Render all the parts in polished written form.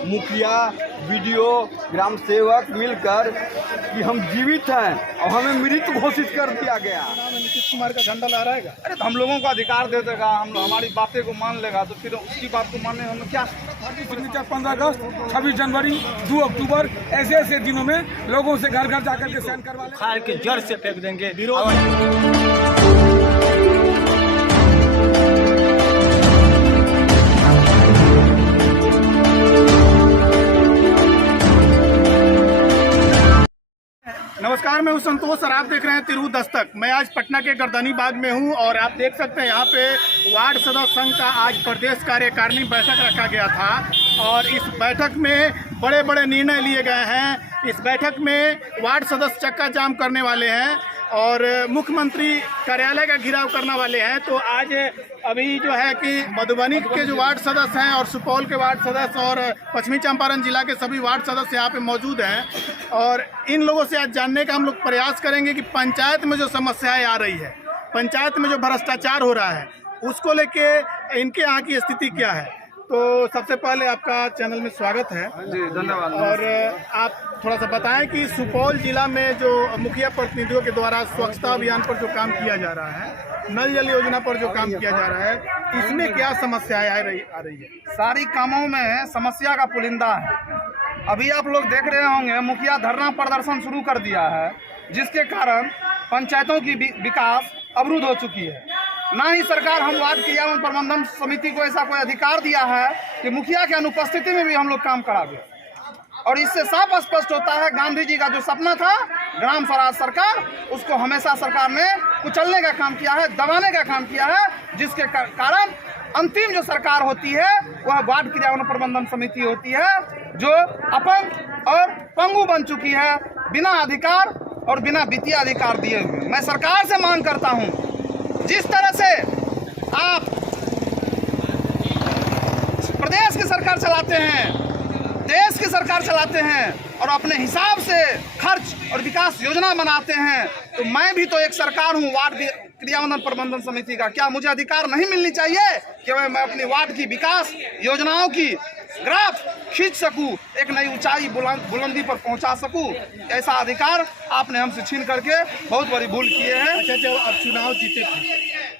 मुखिया, बीडीओ, ग्राम सेवक मिलकर कि हम जीवित हैं और हमें मृत घोषित कर दिया गया। नीतीश कुमार का झंडा लहराएगा। अरे तो हम लोगों को अधिकार दे देगा, हम हमारी बातें को मान लेगा तो फिर उसकी बात को मानने हम क्या। 15 अगस्त, 26 जनवरी, 2 अक्टूबर ऐसे ऐसे दिनों में लोगों से घर घर जाकर के साइन करवा खार के जड़ से फेंक देंगे। नमस्कार, मैं हूं संतोष और आप देख रहे हैं तिरहू दस्तक। मैं आज पटना के गर्दनी बाग में हूं और आप देख सकते हैं यहाँ पे वार्ड सदस्य संघ का आज प्रदेश कार्यकारिणी बैठक रखा गया था और इस बैठक में बड़े बड़े निर्णय लिए गए हैं। इस बैठक में वार्ड सदस्य चक्का जाम करने वाले हैं और मुख्यमंत्री कार्यालय का घेराव करने वाले हैं। तो आज अभी जो है कि मधुबनी के जो वार्ड सदस्य हैं और सुपौल के वार्ड सदस्य और पश्चिमी चंपारण जिला के सभी वार्ड सदस्य यहाँ पे मौजूद हैं और इन लोगों से आज जानने का हम लोग प्रयास करेंगे कि पंचायत में जो समस्याएं आ रही है, पंचायत में जो भ्रष्टाचार हो रहा है, उसको लेके इनके यहाँ की स्थिति क्या है। तो सबसे पहले आपका चैनल में स्वागत है जी, धन्यवाद। और आप थोड़ा सा बताएं कि सुपौल जिला में जो मुखिया प्रतिनिधियों के द्वारा स्वच्छता अभियान पर जो काम किया जा रहा है, नल जल योजना पर जो काम किया जा रहा है, इसमें क्या समस्याएं आ रही है। सारी कामों में समस्या का पुलिंदा है। अभी आप लोग देख रहे होंगे मुखिया धरना प्रदर्शन शुरू कर दिया है, जिसके कारण पंचायतों की विकास अवरुद्ध हो चुकी है। ना ही सरकार हम वार्ड क्रियान्वयन प्रबंधन समिति को ऐसा कोई अधिकार दिया है कि मुखिया की अनुपस्थिति में भी हम लोग काम करावे। और इससे साफ स्पष्ट होता है गांधी जी का जो सपना था ग्राम स्वराज सरकार, उसको हमेशा सरकार ने कुचलने का काम किया है, दबाने का काम किया है, जिसके कारण अंतिम जो सरकार होती है वह वार्ड क्रियान्वयन प्रबंधन समिति होती है, जो अपंग और पंगु बन चुकी है, बिना अधिकार और बिना वित्तीय अधिकार दिए हुए। मैं सरकार से मांग करता हूं, जिस तरह से आप प्रदेश की सरकार चलाते हैं, देश की सरकार चलाते हैं और अपने हिसाब से खर्च और विकास योजना बनाते हैं, तो मैं भी तो एक सरकार हूं, वार्ड क्रियान्वयन प्रबंधन समिति का। क्या मुझे अधिकार नहीं मिलनी चाहिए कि मैं अपनी वार्ड की विकास योजनाओं की ग्राफ खींच सकूं, एक नई ऊंचाई बुलंदी पर पहुंचा सकूं? ऐसा अधिकार आपने हमसे छीन करके बहुत बड़ी भूल किए हैं। अच्छा, जब आप चुनाव जीते थे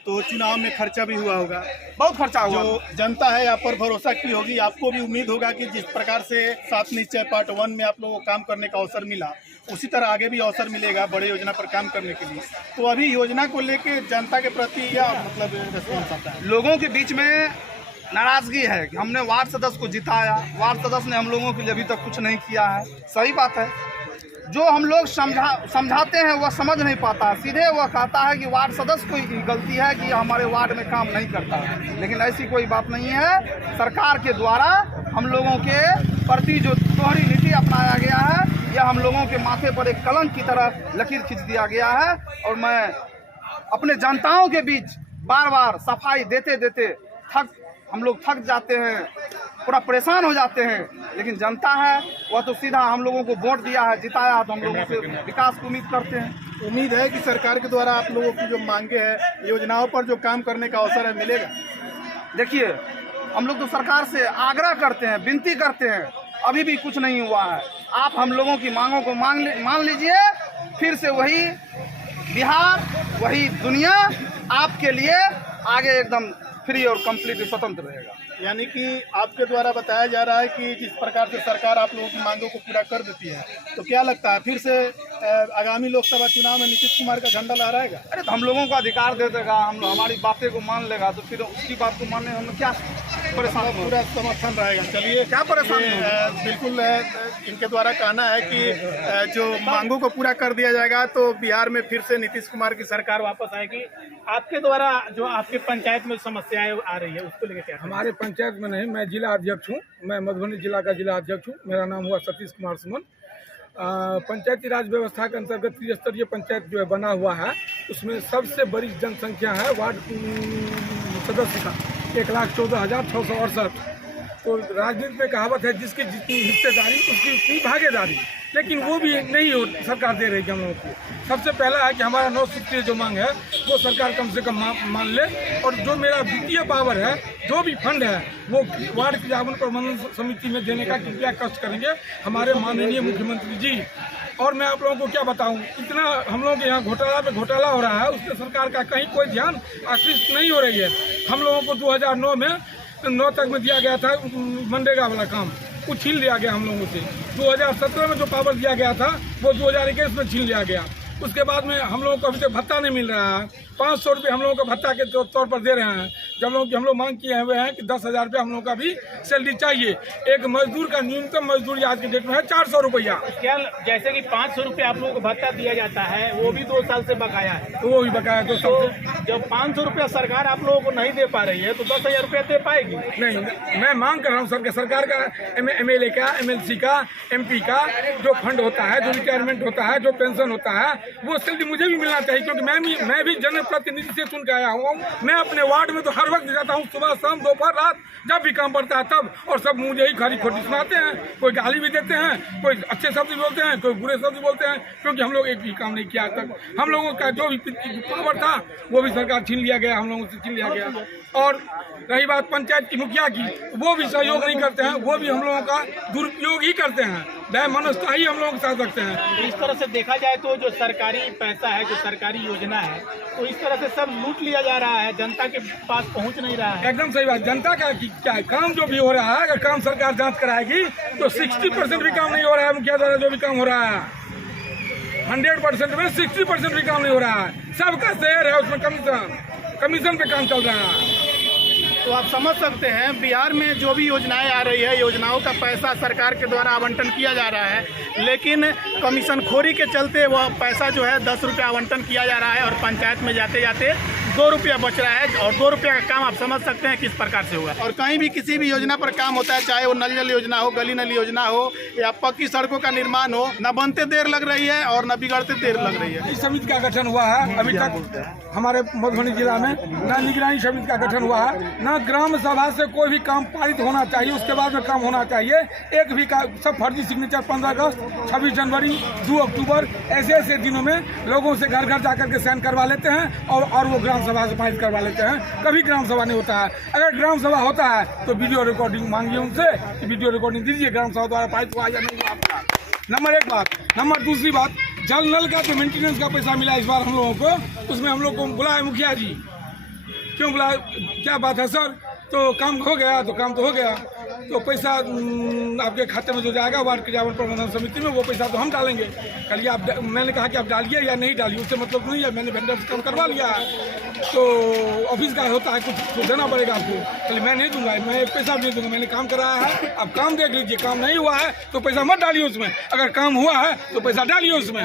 तो चुनाव में खर्चा भी हुआ होगा, बहुत खर्चा हुआ। जो जनता है आप पर भरोसा की होगी, आपको भी उम्मीद होगा कि जिस प्रकार से 7 निश्चय पार्ट 1 में आप लोगों को काम करने का अवसर मिला, उसी तरह आगे भी अवसर मिलेगा बड़े योजना पर काम करने के लिए। तो अभी योजना को लेके जनता के प्रति क्या मतलब रिस्पॉन्स आता है? लोगों के बीच में नाराजगी है कि हमने वार्ड सदस्य को जिताया, वार्ड सदस्य ने हम लोगों के लिए अभी तक कुछ नहीं किया है। सही बात है, जो हम लोग समझाते हैं वह समझ नहीं पाता, सीधे वह कहता है कि वार्ड सदस्य की गलती है कि हमारे वार्ड में काम नहीं करता है। लेकिन ऐसी कोई बात नहीं है। सरकार के द्वारा हम लोगों के प्रति जो दोहरी नीति अपनाया गया है, यह हम लोगों के माथे पर एक कलंक की तरह लकीर खींच दिया गया है। और मैं अपने जनताओं के बीच बार बार सफाई देते देते हम लोग थक जाते हैं, पूरा परेशान हो जाते हैं। लेकिन जनता है वह तो सीधा हम लोगों को वोट दिया है, जिताया, तो हम लोगों से विकास की उम्मीद करते हैं। उम्मीद है कि सरकार के द्वारा आप लोगों की जो मांगे हैं, योजनाओं पर जो काम करने का अवसर है, मिलेगा। देखिए, हम लोग तो सरकार से आग्रह करते हैं, विनती करते हैं, अभी भी कुछ नहीं हुआ है। आप हम लोगों की मांगों को मान लीजिए, फिर से वही बिहार, वही दुनिया आपके लिए आगे एकदम फ्री और कंप्लीट स्वतंत्र रहेगा। यानी कि आपके द्वारा बताया जा रहा है कि जिस प्रकार से सरकार आप लोगों की मांगों को पूरा कर देती है, तो क्या लगता है फिर से आगामी लोकसभा चुनाव में नीतीश कुमार का झंडा लहराएगा? अरे तो हम लोगों को अधिकार दे देगा, हम हमारी बातें को मान लेगा तो फिर उसकी बात को मानने हम क्या परेशान, पूरा समर्थन रहेगा। चलिए, क्या परेशानी बिल्कुल इनके द्वारा कहना है कि जो मांगों को पूरा कर दिया जाएगा तो बिहार में फिर से नीतीश कुमार की सरकार वापस आएगी। आपके द्वारा जो आपके पंचायत में समस्याएं आ रही है, उसको लेकर क्या? हमारे पंचायत में नहीं, मैं जिला अध्यक्ष हूँ, मैं मधुबनी जिला का जिला अध्यक्ष हूँ। मेरा नाम हुआ सतीश कुमार सुमन। पंचायती राज व्यवस्था के अंतर्गत त्रिस्तरीय पंचायत जो है बना हुआ है, उसमें सबसे बड़ी जनसंख्या है वार्ड सदस्य का 1,14,668। तो राजनीति में कहावत है, जिसकी जितनी हिस्सेदारी उसकी उतनी भागीदारी, लेकिन वो भी नहीं हो सरकार दे रही है हम लोगों को। सबसे पहला है कि हमारा 9 सूत्रीय जो मांग है वो सरकार कम से कम मान ले, और जो मेरा वित्तीय पावर है, जो भी फंड है वो वार्ड क्रियान्वयन प्रबंधन समिति में देने का कृपया कष्ट करेंगे हमारे माननीय मुख्यमंत्री जी। और मैं आप लोगों को क्या बताऊं, इतना हम लोगों के यहाँ घोटाला पे घोटाला हो रहा है, उससे सरकार का कहीं कोई ध्यान आकृष्ट नहीं हो रही है। हम लोगों को 2009 में 9 तक में दिया गया था मनरेगा वाला काम, वो छीन लिया गया हम लोगों से। 2017 में जो पावर दिया गया था वो 2021 में छीन लिया गया। उसके बाद में हम लोगों को अभी तक भत्ता नहीं मिल रहा है। 500 रुपये हम लोगों को भत्ता के तौर पर दे रहे हैं, जब हम लोग मांग किए हुए हैं कि 10,000 रुपये हम लोगों का भी सैलरी चाहिए। एक मजदूर का न्यूनतम मजदूरी आज के डेट में है 400 रुपया। क्या जैसे कि 500 रुपये आप लोगों को भत्ता दिया जाता है, वो भी 2 साल से बकाया है, तो वो भी बकाया 2 साल से। जब 500 रुपया सरकार आप लोगों को नहीं दे पा रही है तो 10,000 रुपया दे पाएगी? नहीं, मैं मांग कर रहा हूँ सरकार का, MLA का, MLC का, MP का जो फंड होता है, जो रिटायरमेंट होता है, जो पेंशन होता है, वो सैलरी मुझे भी मिलना चाहिए, क्योंकि मैं भी जनप्रतिनिधि से सुन के आया हूँ। मैं अपने वार्ड में तो हर वक्त जाता हूँ, सुबह शाम दोपहर रात, जब भी काम पड़ता है तब, और सब मुझे ही खरी खोटी सुनाते हैं। कोई गाली भी देते हैं, कोई अच्छे शब्द बोलते हैं, कोई बुरे शब्द बोलते हैं, क्योंकि हम लोग एक भी काम नहीं किया आज तक। हम लोगों का जो भी पावर था वो भी सरकार छीन लिया गया, हम लोगों से छीन लिया गया। और रही बात पंचायत की मुखिया की, वो भी सहयोग नहीं करते हैं, वो भी हम लोगों का दुरुपयोग ही करते हैं, मनस्ता ही हम लोगों के साथ रखते हैं। इस तरह से देखा जाए तो जो सरकारी पैसा है, जो सरकारी योजना है, तो इस तरह से सब लूट लिया जा रहा है, जनता के पास पहुंच नहीं रहा है। एकदम सही बात। जनता का क्या है, काम जो भी हो रहा है, अगर काम सरकार जांच कराएगी तो 60% भी काम नहीं हो रहा है मुखिया द्वारा जो भी काम हो रहा है। 100% में 60% भी काम नहीं हो रहा है। सबका शेयर है उसमें, कमीशन पे काम चल रहा है। तो आप समझ सकते हैं बिहार में जो भी योजनाएं आ रही है, योजनाओं का पैसा सरकार के द्वारा आवंटन किया जा रहा है, लेकिन कमीशन खोरी के चलते वह पैसा जो है 10 रुपये आवंटन किया जा रहा है और पंचायत में जाते जाते 2 रुपया बच रहा है। और 2 रुपया का काम आप समझ सकते हैं किस प्रकार से होगा। और कहीं भी किसी भी योजना पर काम होता है, चाहे वो नल जल योजना हो, गली नली योजना हो, या पक्की सड़कों का निर्माण हो, न बनते देर लग रही है और न बिगड़ते देर लग रही है। इस समिति का गठन हुआ है, अभी तक हमारे मधुबनी जिला में न निगरानी समिति का गठन हुआ है, न ग्राम सभा से कोई भी काम पारित होना चाहिए, उसके बाद में काम होना चाहिए। एक भी सब फर्जी सिग्नेचर 15 अगस्त, 26 जनवरी, 2 अक्टूबर ऐसे दिनों में लोगों से घर घर जाकर के साइन करवा लेते हैं और वो ग्राम सभा से पारित करवा लेते हैं। कभी ग्राम सभा नहीं होता है। अगर ग्राम सभा होता है तो वीडियो रिकॉर्डिंग मांगिए उनसे कि वीडियो रिकॉर्डिंग दीजिए, ग्राम सभा द्वारा पारित हुआ या नहीं हुआ आपका। नंबर 1 बात। नंबर दूसरी बात, जल नल का जो मेंटेनेंस का पैसा मिला इस बार हम लोगों को, उसमें हम लोग को बुलाया मुखिया जी। क्यों बुलाया, क्या बात है सर? तो काम हो गया, तो काम तो हो गया, तो पैसा आपके खाते में जो जाएगा वार्ड क्रियान्वयन प्रबंधन समिति में, वो पैसा तो हम डालेंगे। कल आप, मैंने कहा कि आप डालिए या नहीं डालिए, उससे मतलब नहीं है, मैंने वेंडर से काम करवा लिया है, तो ऑफिस का होता है, कुछ तो देना पड़ेगा आपको। कल मैं नहीं दूंगा, मैं पैसा भी नहीं दूंगा, मैंने काम कराया है, आप काम देख लीजिए। काम नहीं हुआ है तो पैसा मत डालिए उसमें, अगर काम हुआ है तो पैसा डालिए उसमें,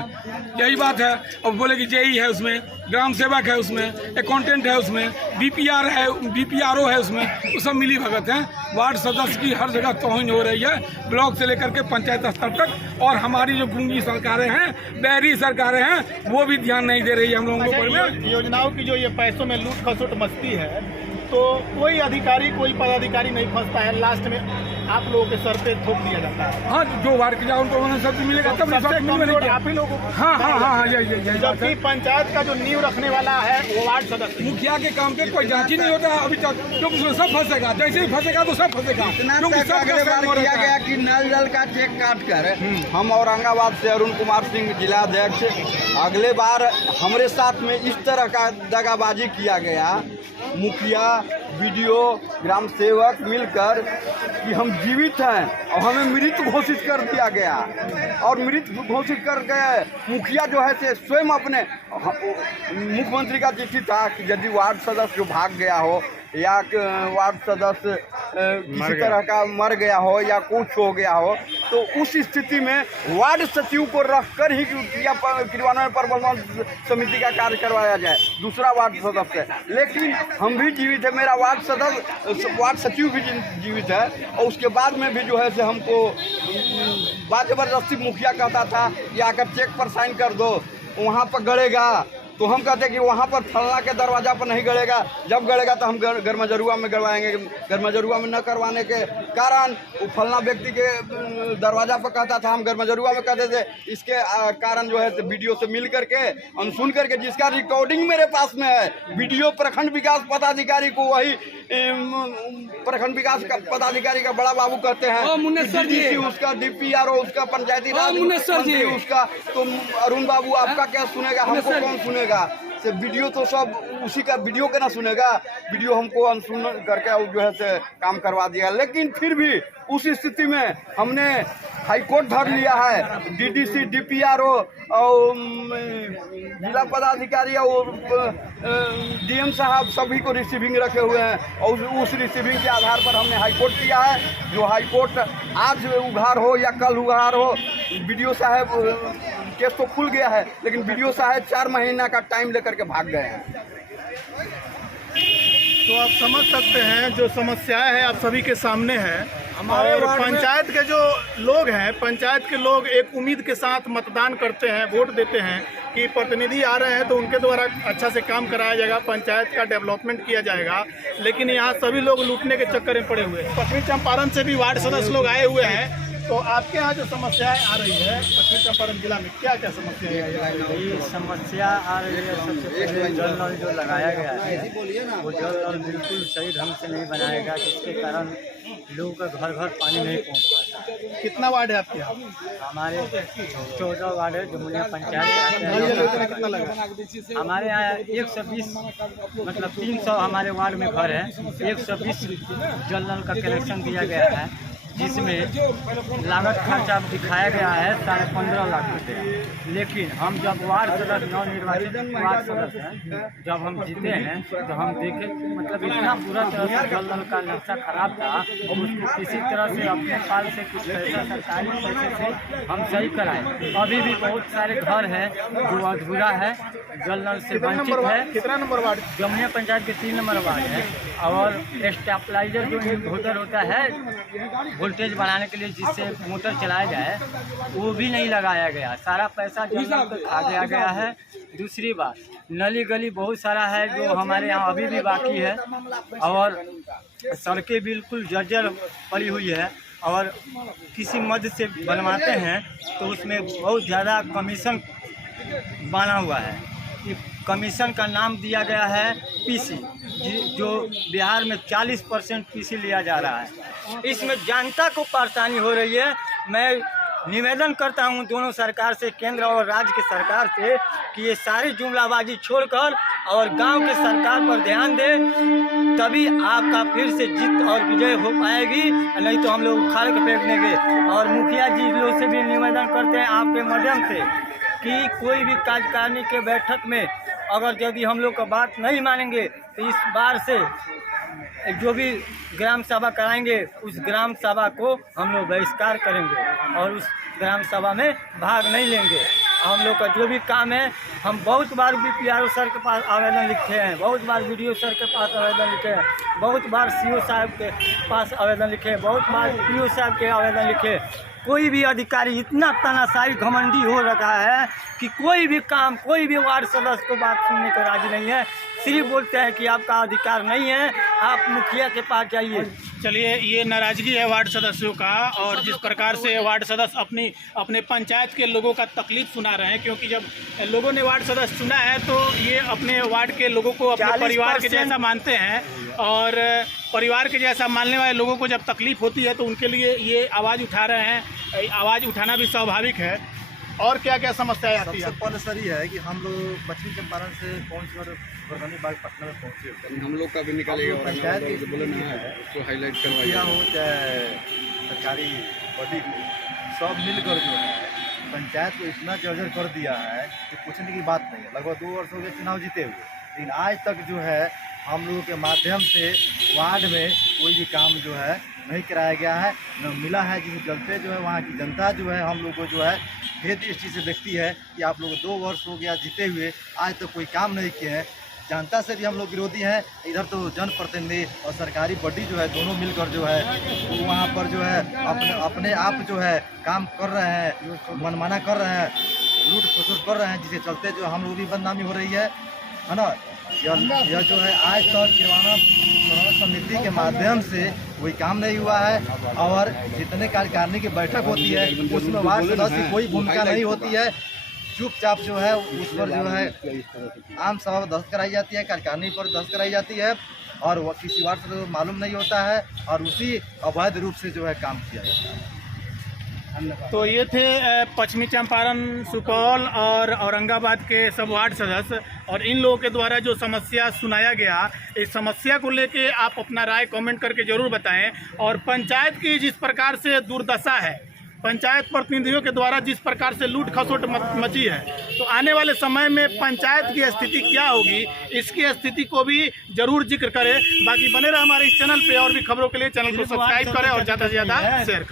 यही बात है। और बोले कि जेई है उसमें, ग्राम सेवक है उसमें, अकाउंटेंट है उसमें, BPR है, BPRO है उसमें, वो सब मिली भगत हैं। वार्ड सदस्य की हर जगह तौहीन हो रही है, ब्लॉक से लेकर के पंचायत स्तर तक। और हमारी जो गूंगी सरकारें हैं, बहरी सरकारें हैं, वो भी ध्यान नहीं दे रही है हम लोगों को। योजनाओं की जो ये पैसों में लूट खसोट मस्ती है, तो कोई अधिकारी, कोई पदाधिकारी नहीं फंसता है, लास्ट में आप लोगों के सर पे थोप दिया जाता है। हाँ, जो वार्ड के जाओ उन्हें सब मिलेगा, तब आप ही लोगों को। हाँ, यही जबकि पंचायत का जो नींव रखने वाला है वो वार्ड सदस्य। मुखिया के काम पे कोई जांच ही नहीं होता अभी तक, क्योंकि उसमें सब फंसेगा, जैसे ही फंसेगा तो सब फंसेगा। अगले बार किया गया कि नल जल का चेक काट कर हम औरंगाबाद से अरुण कुमार सिंह जिला अध्यक्ष, अगले बार हमारे साथ में इस तरह का दगाबाजी किया गया, मुखिया, वीडियो, ग्राम सेवक मिलकर कि हम जीवित हैं और हमें मृत घोषित कर दिया गया। और मृत घोषित कर गए मुखिया जो है से स्वयं अपने मुख्यमंत्री का चिट्ठी था कि यदि वार्ड सदस्य जो भाग गया हो या वार्ड सदस्य किसी तरह का मर गया हो या कुछ हो गया हो, तो उस स्थिति में वार्ड सचिव को रखकर ही क्रियान्वयन प्रबंधन समिति का कार्य करवाया जाए, दूसरा वार्ड सदस्य। लेकिन हम भी जीवित है, मेरा वार्ड सचिव भी जीवित है, और उसके बाद में भी जो है से हमको जबरदस्ती मुखिया कहता था कि आकर चेक पर साइन कर दो, वहाँ पर गड़ेगा तो हम कहते हैं कि वहाँ पर फलना के दरवाजा पर नहीं गड़ेगा, जब गड़ेगा तो हम गरमजरुआ में गड़वाएंगे। गरमजरुआ में न करवाने के कारण वो फलना व्यक्ति के दरवाजा पर कहता था, हम गरमजरुआ में कहते थे। इसके कारण जो है वीडियो से मिल करके सुन करके, जिसका रिकॉर्डिंग मेरे पास में है, वीडियो प्रखंड विकास पदाधिकारी को वही प्रखंड विकास का पदाधिकारी का बड़ा बाबू कहते हैं, मुनेश्वर जी, उसका DPRO, उसका पंचायती राज मुनेश्वर जी, उसका तो अरुण बाबू आपका क्या सुनेगा, हमको कौन सुनेगा। से वीडियो तो सब उसी का वीडियो के ना सुनेगा, वीडियो हमको अनसुन करके जो है से काम करवा दिया। लेकिन फिर भी उस स्थिति में हमने हाई कोर्ट धर लिया है, DDC DPRO और जिला पदाधिकारी और DM साहब सभी को रिसीविंग रखे हुए हैं, और उस रिसीविंग के आधार पर हमने हाई कोर्ट किया है। जो हाई कोर्ट आज उघार हो या कल उघार हो, BDO साहब केस तो खुल गया है, लेकिन BDO साहब 4 महीना का टाइम लेकर के भाग गए हैं। तो आप समझ सकते हैं जो समस्याएं हैं आप सभी के सामने है। और पंचायत के जो लोग हैं, पंचायत के लोग एक उम्मीद के साथ मतदान करते हैं, वोट देते हैं कि प्रतिनिधि आ रहे हैं तो उनके द्वारा अच्छा से काम कराया जाएगा, पंचायत का डेवलपमेंट किया जाएगा। लेकिन यहाँ सभी लोग लूटने के चक्कर में पड़े हुए हैं। पश्चिमी चंपारण से भी वार्ड सदस्य लोग आए हुए हैं। तो आपके यहाँ जो समस्याएं आ रही है पश्चिमी चंपारण जिला में, क्या क्या समस्याएं आ रही है? समस्या आ रही है, सबसे पहले जल नल जो लगाया गया है वो जल नल बिल्कुल सही ढंग से नहीं बनाएगा, जिसके कारण लोगों का घर घर पानी नहीं पहुंच पाता। कितना वार्ड है आपके यहाँ? हमारे 14 वार्ड है, जमुनिया पंचायत कितना लगा? हमारे यहाँ 120 मतलब 300 हमारे वार्ड में घर है, 120 जल नल का कनेक्शन दिया गया है, जिसमें लागत खर्चा दिखाया गया है 15.5 लाख रुपये। लेकिन हम जब वार्ड सदस्य नवनिर्वाचित वार्ड सदस्य हैं, जब हम जीते हैं तो हम देखे मतलब इतना बुरा तरह से जल नल का नक्शा खराब था, और उसको किसी तरह से अपने पाल से कुछ पैसा सरकारी पैसे से हम सही कराए। अभी भी बहुत सारे घर हैं जो अधूरा है, जल नल से वंचित है। कितना नंबर वार्ड? जमुनिया पंचायत के 3 नंबर वार्ड है। और स्टेबलाइजर जो इन्वर्टर होता है वोल्टेज बढ़ाने के लिए, जिससे मोटर चलाया जाए, वो भी नहीं लगाया गया, सारा पैसा जल नल पे खा गया है। दूसरी बात, नली गली बहुत सारा है जो हमारे यहाँ अभी भी बाकी है, और सड़कें बिल्कुल जर्जर पड़ी हुई है, और किसी मद से बनवाते हैं तो उसमें बहुत ज़्यादा कमीशन बना हुआ है। कमीशन का नाम दिया गया है PC, जो बिहार में 40% PC लिया जा रहा है। इसमें जनता को परेशानी हो रही है। मैं निवेदन करता हूं दोनों सरकार से, केंद्र और राज्य की सरकार से, कि ये सारी जुमलाबाजी छोड़कर और गांव के सरकार पर ध्यान दे, तभी आपका फिर से जीत और विजय हो पाएगी, नहीं तो हम लोग उखाड़ के फेंक देंगे। और मुखिया जी लोग से भी निवेदन करते हैं आपके माध्यम से कि कोई भी कार्यकारिणी के बैठक में अगर यदि हम लोग का बात नहीं मानेंगे तो इस बार से जो भी ग्राम सभा कराएंगे उस ग्राम सभा को हम लोग बहिष्कार करेंगे और उस ग्राम सभा में भाग नहीं लेंगे। हम लोग का जो भी काम है, हम बहुत बार BPRO सर के पास आवेदन लिखे हैं, बहुत बार BDO सर के पास आवेदन लिखे हैं, बहुत बार CO साहब के पास आवेदन लिखे हैं, बहुत बार PO साहब के आवेदन लिखे। कोई भी अधिकारी इतना तानाशाही घमंडी हो रखा है कि कोई भी काम, कोई भी वार्ड सदस्य को बात सुनने को राजी नहीं है। सिर्फ बोलते हैं कि आपका अधिकार नहीं है, आप मुखिया के पास जाइए। चलिए, ये नाराजगी है वार्ड सदस्यों का, और जिस प्रकार से वार्ड सदस्य अपने पंचायत के लोगों का तकलीफ सुना रहे हैं, क्योंकि जब लोगों ने वार्ड सदस्य चुना है तो ये अपने वार्ड के लोगों को अपने परिवार के जैसा मानते हैं, और परिवार के जैसा मानने वाले लोगों को जब तकलीफ होती है तो उनके लिए ये आवाज़ उठा रहे हैं। आवाज़ उठाना भी स्वाभाविक है। और क्या क्या समस्याएं आती है? सबसे पहले सर ये है कि हम लोग पश्चिमी चंपारण से पहुँचकर गर्दनी बाग पटना में पहुँचे। हम लोग का भी निकालेगा, पंचायत की बोले नहीं है उसको हाईलाइट मुखिया हो चाहे सरकारी बॉडी हो, सब मिलकर जो है पंचायत को इतना जर्जर कर दिया है कि पूछने की बात नहीं है। लगभग 2 वर्ष हो गए चुनाव जीते हुए, लेकिन आज तक जो है हम लोगों के माध्यम से वार्ड में कोई भी काम जो है नहीं कराया गया है, न मिला है, जिस चलते जो है वहाँ की जनता जो है हम लोग को जो है भेद दृष्टि से देखती है कि आप लोग 2 वर्ष हो गया जीते हुए, आज तक कोई काम नहीं किए हैं। जनता से भी हम लोग विरोधी हैं, इधर तो जनप्रतिनिधि और सरकारी बॉडी जो है दोनों मिलकर जो है वो वहाँ पर जो है अपने आप जो है काम कर रहे हैं, मनमाना कर रहे हैं। लूट खसोट कर रहे हैं, जिसके चलते जो हम लोग भी बदनामी हो रही है ना। यह जो है आज तक किराना समिति के माध्यम से कोई काम नहीं हुआ है, और जितने कार्यकारिणी की बैठक होती है उसमें वार्ड सदस्य की कोई भूमिका नहीं होती है। चुपचाप जो है उस पर जो है आम सभा में दस्त कराई जाती है, कार्यकारिणी पर दस्त कराई जाती है, और वो किसी वार्ड सदस्य को मालूम नहीं होता है, और उसी अवैध रूप से जो है काम किया जाता है। तो ये थे पश्चिमी चंपारण, सुपौल और औरंगाबाद के सब वार्ड सदस्य, और इन लोगों के द्वारा जो समस्या सुनाया गया, इस समस्या को लेके आप अपना राय कमेंट करके जरूर बताएं। और पंचायत की जिस प्रकार से दुर्दशा है, पंचायत प्रतिनिधियों के द्वारा जिस प्रकार से लूट खसोट मची है, तो आने वाले समय में पंचायत की स्थिति क्या होगी, इसकी स्थिति को भी जरूर जिक्र करें। बाकी बने रहे हमारे इस चैनल पे, और भी खबरों के लिए चैनल को सब्सक्राइब करें और ज़्यादा से ज़्यादा शेयर करें।